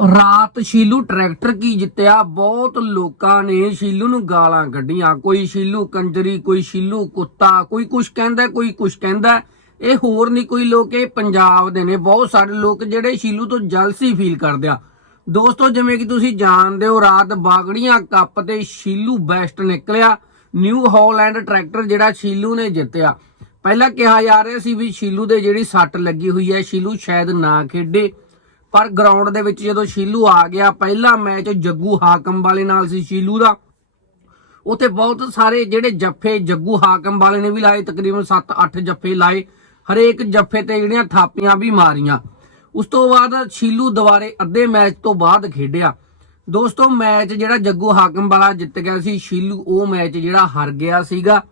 ਰਾਤ ਸ਼ੀਲੂ ਟਰੈਕਟਰ ਕੀ ਜਿੱਤਿਆ? ਬਹੁਤ ਲੋਕਾਂ ਨੇ ਸ਼ੀਲੂ ਨੂੰ ਗਾਲਾਂ ਕੱਢੀਆਂ। ਕੋਈ ਸ਼ੀਲੂ ਕੰਜਰੀ, ਕੋਈ ਸ਼ੀਲੂ ਕੁੱਤਾ, ਕੋਈ ਕੁਛ ਕਹਿੰਦਾ, ਕੋਈ ਕੁਛ ਕਹਿੰਦਾ। ਇਹ ਹੋਰ ਨਹੀਂ ਕੋਈ ਲੋਕ, ਇਹ ਪੰਜਾਬ ਦੇ ਨੇ। ਬਹੁਤ ਸਾਰੇ ਲੋਕ ਜਿਹੜੇ ਸ਼ੀਲੂ ਤੋਂ ਜਲਸੀ ਫੀਲ ਕਰਦੇ ਆ। ਦੋਸਤੋ, ਜਿਵੇਂ ਕਿ ਤੁਸੀਂ ਜਾਣਦੇ ਹੋ, ਰਾਤ ਬਾਗੜੀਆਂ ਕੱਪ ਤੇ ਸ਼ੀਲੂ ਬੈਸਟ ਨਿਕਲਿਆ। ਨਿਊ ਹਾਲੈਂਡ ਟਰੈਕਟਰ ਜਿਹੜਾ ਸ਼ੀਲੂ ਨੇ ਜਿੱਤਿਆ। ਪਹਿਲਾਂ ਕਿਹਾ ਜਾ ਰਿਹਾ ਸੀ ਵੀ ਸ਼ੀਲੂ ਦੇ ਜਿਹੜੀ ਸੱਟ ਲੱਗੀ ਹੋਈ ਹੈ, ਸ਼ੀਲੂ ਸ਼ਾਇਦ ਨਾ ਖੇਡੇ। ਪਰ ਗਰਾਊਂਡ ਦੇ ਵਿੱਚ ਜਦੋਂ ਸ਼ੀਲੂ ਆ ਗਿਆ, ਪਹਿਲਾ ਮੈਚ ਜੱਗੂ ਹਾਕਮ ਵਾਲੇ ਨਾਲ ਸੀ ਸ਼ੀਲੂ ਦਾ। ਉੱਥੇ ਬਹੁਤ ਸਾਰੇ ਜਿਹੜੇ ਜੱਫੇ ਜੱਗੂ ਹਾਕਮ ਵਾਲੇ ਨੇ ਵੀ ਲਾਏ, ਤਕਰੀਬਨ 7-8 ਜੱਫੇ ਲਾਏ। ਹਰੇਕ ਜੱਫੇ ਤੇ ਜਿਹੜੀਆਂ ਥਾਪੀਆਂ ਵੀ ਮਾਰੀਆਂ। ਉਸ ਤੋਂ ਬਾਅਦ ਸ਼ੀਲੂ ਦੁਬਾਰੇ ਅੱਧੇ ਮੈਚ ਤੋਂ ਬਾਅਦ ਖੇਡਿਆ। ਦੋਸਤੋ ਮੈਚ ਜਿਹੜਾ ਜੱਗੂ ਹਾਕਮ ਵਾਲਾ ਜਿੱਤ ਗਿਆ ਸੀ, ਸ਼ੀਲੂ ਉਹ ਮੈਚ ਜਿਹੜਾ ਹਾਰ ਗਿਆ ਸੀਗਾ।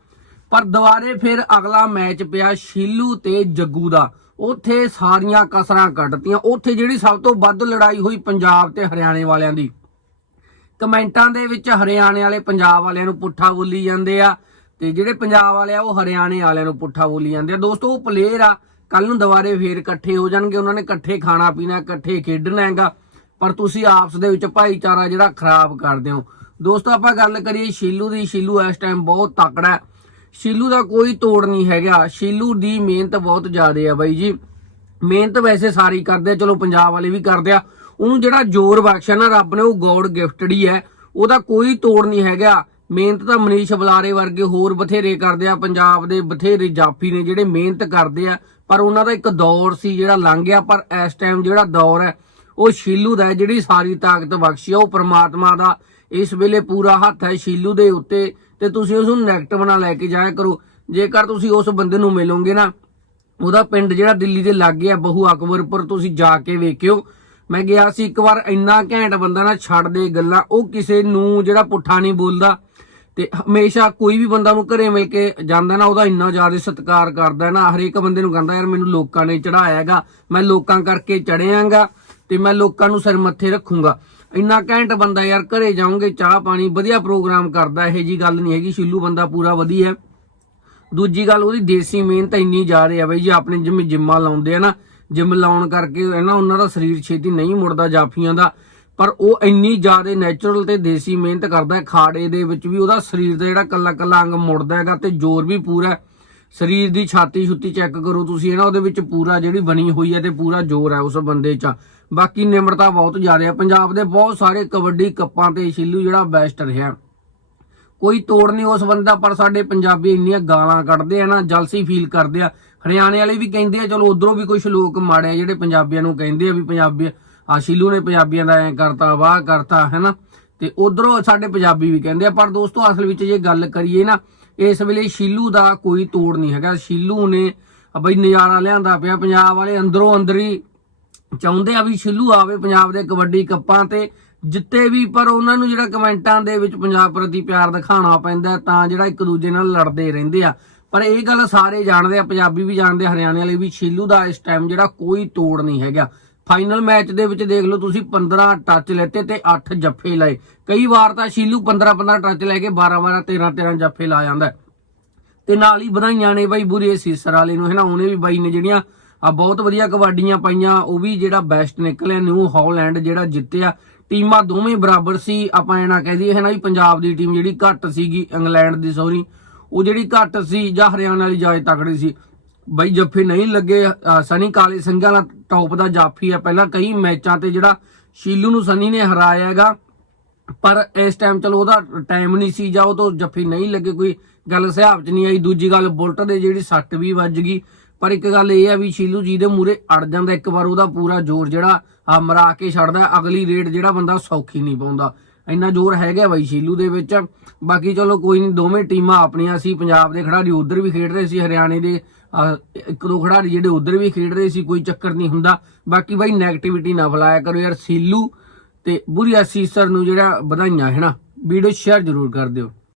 ਪਰ ਦੁਬਾਰੇ ਫਿਰ ਅਗਲਾ ਮੈਚ ਪਿਆ ਸ਼ੀਲੂ ਤੇ ਜੱਗੂ ਦਾ। ਉੱਥੇ ਸਾਰੀਆਂ ਕਸਰਾਂ ਕੱਟਤੀਆਂ ਉੱਥੇ ਜਿਹੜੀ ਸਭ ਤੋਂ ਵੱਧ ਲੜਾਈ ਹੋਈ ਪੰਜਾਬ ਤੇ ਹਰਿਆਣੇ ਵਾਲਿਆਂ ਦੀ। ਕਮੈਂਟਾਂ ਦੇ ਵਿੱਚ ਹਰਿਆਣੇ ਵਾਲੇ ਪੰਜਾਬ ਵਾਲਿਆਂ ਨੂੰ ਪੁੱਠਾ ਬੋਲੀ ਜਾਂਦੇ ਆ ਤੇ ਜਿਹੜੇ ਪੰਜਾਬ ਵਾਲੇ ਆ, ਉਹ ਹਰਿਆਣੇ ਵਾਲਿਆਂ ਨੂੰ ਪੁੱਠਾ ਬੋਲੀ ਜਾਂਦੇ ਆ। ਦੋਸਤੋ, ਉਹ ਪਲੇਅਰ ਆ ਕੱਲ ਨੂੰ ਦੁਬਾਰੇ ਫੇਰ ਇਕੱਠੇ ਹੋ ਜਾਣਗੇ। ਉਹਨਾਂ ਨੇ ਇਕੱਠੇ ਖਾਣਾ ਪੀਣਾ, ਇਕੱਠੇ ਖੇਡਣਾ ਹੈਗਾ। ਪਰ ਤੁਸੀਂ ਆਪਸ ਦੇ ਵਿੱਚ ਭਾਈਚਾਰਾ ਜਿਹੜਾ ਖਰਾਬ ਕਰਦੇ ਹੋ। ਦੋਸਤੋ, ਆਪਾਂ ਗੱਲ ਕਰੀਏ ਸ਼ੀਲੂ ਦੀ। ਸ਼ੀਲੂ ਇਸ ਟਾਈਮ ਬਹੁਤ ਤਕੜਾ ਹੈ। ਸ਼ੀਲੂ ਦਾ ਕੋਈ ਤੋੜ ਨਹੀਂ ਹੈਗਾ। ਸ਼ੀਲੂ ਦੀ ਮਿਹਨਤ ਬਹੁਤ ਜ਼ਿਆਦਾ ਆ ਬਾਈ ਜੀ। ਮਿਹਨਤ ਵੈਸੇ ਸਾਰੀ ਕਰਦੇ ਚਲੋ ਪੰਜਾਬ ਵਾਲੇ ਵੀ ਕਰਦੇ ਆ। ਉਹਨੂੰ ਜਿਹੜਾ ਜ਼ੋਰ ਬਖਸ਼ਿਆ ਨਾ ਰੱਬ ਨੇ, ਉਹ ਗੋਡ ਗਿਫਟਡ ਹੀ ਹੈ। ਉਹਦਾ ਕੋਈ ਤੋੜ ਨਹੀਂ ਹੈਗਾ। ਮਿਹਨਤ ਤਾਂ ਮਨੀਸ਼ ਬਲਾਰੇ ਵਰਗੇ ਹੋਰ ਬਥੇਰੇ ਕਰਦੇ ਆ। ਪੰਜਾਬ ਦੇ ਬਥੇਰੇ ਜਾਫੀ ਨੇ ਜਿਹੜੇ ਮਿਹਨਤ ਕਰਦੇ ਆ। ਪਰ ਉਹਨਾਂ ਦਾ ਇੱਕ ਦੌਰ ਸੀ ਜਿਹੜਾ ਲੰਘ ਗਿਆ, ਪਰ ਇਸ ਟਾਈਮ ਜਿਹੜਾ ਦੌਰ ਹੈ, ਉਹ ਸ਼ੀਲੂ ਦਾ ਜਿਹੜੀ ਸਾਰੀ ਤਾਕਤ ਬਖਸ਼ੀ ਆ, ਉਹ ਪ੍ਰਮਾਤਮਾ ਦਾ। ਇਸ ਵੇਲੇ ਪੂਰਾ ਹੱਥ ਹੈ ਸ਼ੀਲੂ ਦੇ ਉੱਤੇ। ਤੇ ਤੁਸੀਂ ਉਸ ਨੂੰ ਨੈਗੇਟਿਵ ਨਾ ਲੈ ਕੇ ਜਾਇਆ ਕਰੋ। ਜੇਕਰ ਤੁਸੀਂ ਉਸ ਬੰਦੇ ਨੂੰ ਮਿਲੋਗੇ ਨਾ, ਉਹਦਾ ਪਿੰਡ ਜਿਹੜਾ ਦਿੱਲੀ ਦੇ ਲਾਗੇ ਆ, ਬਹੂ ਅਕਬਰਪੁਰ, ਤੁਸੀਂ ਜਾ ਕੇ ਵੇਖਿਓ। ਮੈਂ ਗਿਆ ਸੀ ਇੱਕ ਵਾਰ, ਇੰਨਾ ਘੈਂਟ ਬੰਦਾ ਨਾ ਛੱਡ ਦੇ ਗੱਲਾਂ, ਉਹ ਕਿਸੇ ਨੂੰ ਜਿਹੜਾ ਪੁੱਠਾ ਨਹੀਂ ਬੋਲਦਾ। ਤੇ ਹਮੇਸ਼ਾ ਕੋਈ ਵੀ ਬੰਦਾ ਨੂੰ ਘਰੇ ਮਿਲ ਕੇ ਜਾਂਦਾ ਨਾ, ਉਹਦਾ ਇੰਨਾ ਜ਼ਿਆਦਾ ਸਤਿਕਾਰ ਕਰਦਾ ਨਾ, ਹਰੇਕ ਬੰਦੇ ਨੂੰ ਕਹਿੰਦਾ, ਯਾਰ ਮੈਨੂੰ ਲੋਕਾਂ ਨੇ ਚੜਾਇਆ ਹੈਗਾ ਮੈਂ ਲੋਕਾਂ ਕਰਕੇ ਚੜਿਆਂਗਾ ਤੇ ਮੈਂ ਲੋਕਾਂ ਨੂੰ ਸਿਰ ਮੱਥੇ ਰੱਖੂੰਗਾ। ਇੰਨਾ ਘੈਂਟ ਬੰਦਾ ਯਾਰ, ਘਰੇ ਜਾਓਗੇ, ਚਾਹ ਪਾਣੀ, ਵਧੀਆ ਪ੍ਰੋਗਰਾਮ ਕਰਦਾ, ਇਹ ਜੀ ਗੱਲ ਨਹੀਂ ਹੈਗੀ, ਸ਼ਿੱਲੂ ਬੰਦਾ ਪੂਰਾ ਵਧੀਆ। ਦੂਜੀ ਗੱਲ, ਉਹਦੀ ਦੇਸੀ ਮਿਹਨਤ ਇੰਨੀ ਜਾ ਰਹੀ ਆ ਬਈ ਜੀ, ਆਪਣੇ ਜਿਵੇਂ ਜਿੰਮਾਂ ਲਾਉਂਦੇ ਆ ਨਾ, ਜਿਮ ਲਾਉਣ ਕਰਕੇ ਹੈ ਨਾ ਉਹਨਾਂ ਦਾ ਸਰੀਰ ਛੇਤੀ ਨਹੀਂ ਮੁੜਦਾ ਜਾਫੀਆਂ ਦਾ, ਪਰ ਉਹ ਇੰਨੀ ਜ਼ਿਆਦਾ ਨੈਚੁਰਲ ਤੇ ਦੇਸੀ ਮਿਹਨਤ ਕਰਦਾ ਹੈ, ਖਾੜੇ ਦੇ ਵਿੱਚ ਵੀ ਉਹਦਾ ਸਰੀਰ ਦਾ ਜਿਹੜਾ ਕੱਲਾ ਕੱਲਾ ਅੰਗ ਮੁੜਦਾ ਹੈਗਾ ਤੇ ਜ਼ੋਰ ਵੀ ਪੂਰਾ ਸਰੀਰ ਦੀ ਛਾਤੀ ਛੁੱਤੀ ਚੈੱਕ ਕਰੋ ਤੁਸੀਂ ਹੈ ਨਾ ਉਹਦੇ ਵਿੱਚ ਪੂਰਾ ਜਿਹੜੀ ਬਣੀ ਹੋਈ ਹੈ ਤੇ ਪੂਰਾ ਜ਼ੋਰ ਹੈ ਉਸ ਬੰਦੇ 'ਚ। ਬਾਕੀ ਨਿਮਰਤਾ ਬਹੁਤ ਜ਼ਿਆਦਾ ਹੈ। ਪੰਜਾਬ ਦੇ ਬਹੁਤ ਸਾਰੇ ਕਬੱਡੀ ਕੱਪਾਂ ਤੇ ਸ਼ਿੱਲੂ ਜਿਹੜਾ ਬੈਸਟ ਰਿਹਾ। ਕੋਈ ਤੋੜ ਨਹੀਂ ਉਸ ਬੰਦੇ ਦਾ, ਪਰ ਸਾਡੇ ਪੰਜਾਬੀ ਇੰਨੀਆਂ ਗਾਲਾਂ ਕੱਢਦੇ ਆ ਨਾ ਜਲਸੀ ਫੀਲ ਕਰਦੇ ਆ। ਹਰਿਆਣੇ ਵਾਲੇ ਵੀ ਕਹਿੰਦੇ ਆ, ਚਲੋ ਉਧਰੋਂ ਵੀ ਕੁਝ ਲੋਕ ਮਾੜੇ ਆ, ਜਿਹੜੇ ਪੰਜਾਬੀਆਂ ਨੂੰ ਕਹਿੰਦੇ ਆ ਵੀ ਪੰਜਾਬੀ ਆ ਸ਼ੀਲੂ ਨੇ ਪੰਜਾਬੀਆਂ ਦਾ ਐ ਕਰਤਾ, ਵਾਹ ਕਰਤਾ, ਹੈਨਾ? ਤੇ ਉਧਰੋਂ ਸਾਡੇ ਪੰਜਾਬੀ ਵੀ ਕਹਿੰਦੇ ਆ। ਪਰ ਦੋਸਤੋ, ਅਸਲ ਵਿੱਚ ਜੇ ਗੱਲ ਕਰੀਏ ਨਾ ਇਸ ਵੇਲੇ ਸ਼ੀਲੂ ਦਾ ਕੋਈ ਤੋੜ ਨਹੀਂ ਹੈਗਾ। ਸ਼ੀਲੂ ਨੇ ਬਈ ਨਜ਼ਾਰਾ ਲਿਆਂਦਾ ਪਿਆ। ਪੰਜਾਬ ਵਾਲੇ ਅੰਦਰੋਂ ਅੰਦਰ ਹੀ ਚਾਹੁੰਦੇ ਆ ਵੀ ਸ਼ਿੱਲੂ ਆਵੇ ਪੰਜਾਬ ਦੇ ਕਬੱਡੀ ਕੱਪਾਂ ਤੇ ਜਿੱਤੇ ਵੀ, ਪਰ ਉਹਨਾਂ ਨੂੰ ਜਿਹੜਾ ਕਮੈਂਟਾਂ ਦੇ ਵਿੱਚ ਪੰਜਾਬ ਪ੍ਰਤੀ ਪਿਆਰ ਦਿਖਾਉਣਾ ਪੈਂਦਾ ਤਾਂ ਜਿਹੜਾ ਇੱਕ ਦੂਜੇ ਨਾਲ ਲੜਦੇ ਰਹਿੰਦੇ ਆ। ਪਰ ਇਹ ਗੱਲ ਸਾਰੇ ਜਾਣਦੇ ਆ, ਪੰਜਾਬੀ ਵੀ ਜਾਣਦੇ ਹਰਿਆਣੇ ਵਾਲੇ ਵੀ। ਸ਼ਿੱਲੂ ਦਾ ਇਸ ਟਾਈਮ ਜਿਹੜਾ ਕੋਈ ਤੋੜ ਨਹੀਂ ਹੈਗਾ। ਫਾਈਨਲ ਮੈਚ ਦੇ ਵਿੱਚ ਦੇਖ ਲਓ ਤੁਸੀਂ 15 ਟੱਚ ਲੈਤੇ ਤੇ 8 ਜੱਫੇ ਲਾਏ। ਕਈ ਵਾਰ ਤਾਂ ਸ਼ੀਲੂ 15 15 ਟੱਚ ਲੈ ਕੇ 12 12 13 13 ਜੱਫੇ ਲਾ ਜਾਂਦਾ ਹੈ। ਤੇ ਨਾਲ ਹੀ ਵਧਾਈਆਂ ਨੇ ਬਾਈ ਬੁਰੇ ਸੀਸਰ ਵਾਲੇ ਨੂੰ, ਹੈ ਨਾ? ਉਹਨੇ ਵੀ ਬਾਈ ਨੇ ਜਿਹੜੀਆਂ ਆ ਬਹੁਤ ਵਧੀਆ ਕਬੱਡੀਆਂ ਪਾਈਆਂ, ਉਹ ਵੀ ਜਿਹੜਾ ਬੈਸਟ ਨਿਕਲਿਆ ਨਿਊ ਹਾਲੈਂਡ ਜਿਹੜਾ ਜਿੱਤਿਆ। ਟੀਮਾਂ ਦੋਵੇਂ ਬਰਾਬਰ ਸੀ, ਆਪਾਂ ਇਹਨਾਂ ਕਹਿ ਦਈਏ, ਹੈ ਨਾ ਵੀ ਪੰਜਾਬ ਦੀ ਟੀਮ ਜਿਹੜੀ ਘੱਟ ਸੀਗੀ, ਇੰਗਲੈਂਡ ਦੀ ਸੌਰੀ ਉਹ ਜਿਹੜੀ ਘੱਟ ਸੀ ਜਾਂ ਹਰਿਆਣਾ ਵਾਲੀ ਜਾਇ ਤਕੜੀ ਸੀ। ਬਾਈ ਜੱਫੇ ਨਹੀਂ ਲੱਗੇ ਸਨੀ ਕਾਲੇ ਸਿੰਘਾਂ ਨਾਲ ਟੌਪ ਦਾ ਜਾਫੀ ਆ ਪਹਿਲਾਂ ਕਈ ਮੈਚਾਂ ਤੇ ਜਿਹੜਾ ਸ਼ੀਲੂ ਨੂੰ ਸਨੀ ਨੇ ਹਰਾਇਆ ਹੈਗਾ, ਪਰ ਇਸ ਟਾਈਮ ਚਲੋ ਉਹਦਾ ਟਾਈਮ ਨਹੀਂ ਸੀ ਜਾਂ ਉਹ ਤੋਂ ਜੱਫੀ ਨਹੀਂ ਲੱਗੇ, ਕੋਈ ਗੱਲ ਹਿਸਾਬ 'ਚ ਨਹੀਂ ਆਈ। ਦੂਜੀ ਗੱਲ, ਬੁਲਟ ਦੇ ਜਿਹੜੀ ਸੱਟ ਵੀ ਵੱਜ ਗਈ। ਪਰ ਇੱਕ ਗੱਲ ਇਹ ਆ ਵੀ ਸ਼ੀਲੂ ਜੀ ਦੇ ਮੂਰੇ ਅੜ ਜਾਂਦਾ, ਇੱਕ ਵਾਰ ਉਹਦਾ ਪੂਰਾ ਜ਼ੋਰ ਜਿਹੜਾ ਮਰਾ ਕੇ ਛੱਡਦਾ, ਅਗਲੀ ਰੇਡ ਜਿਹੜਾ ਬੰਦਾ ਸੌਖੀ ਨਹੀਂ ਪਾਉਂਦਾ। ਇੰਨਾ ਜ਼ੋਰ ਹੈਗਾ ਬਾਈ ਸ਼ੀਲੂ ਦੇ ਵਿੱਚ। ਬਾਕੀ ਚਲੋ ਕੋਈ ਨਹੀਂ, ਦੋਵੇਂ ਟੀਮਾਂ ਆਪਣੀਆਂ ਸੀ, ਪੰਜਾਬ ਦੇ ਖਿਡਾਰੀ ਉਧਰ ਵੀ ਖੇਡ ਰਹੇ ਸੀ, ਹਰਿਆਣੇ ਦੇ ਇੱਕ ਦੋ ਖਿਡਾਰੀ ਜਿਹੜੇ ਉਧਰ ਵੀ ਖੇਡ ਰਹੇ ਸੀ, ਕੋਈ ਚੱਕਰ ਨਹੀਂ ਹੁੰਦਾ। ਬਾਕੀ ਬਾਈ ਨੈਗੇਟਿਵਿਟੀ ਨਾ ਫਲਾਇਆ ਕਰੋ ਯਾਰ, ਸੀਲੂ ਤੇ ਬੁਰੀ ਸੀਸਰ ਨੂੰ ਜਿਹੜਾ ਵਧਾਈਆਂ, ਹੈ ਨਾ? ਵੀਡੀਓ ਸ਼ੇਅਰ ਜ਼ਰੂਰ ਕਰ ਦਿਓ।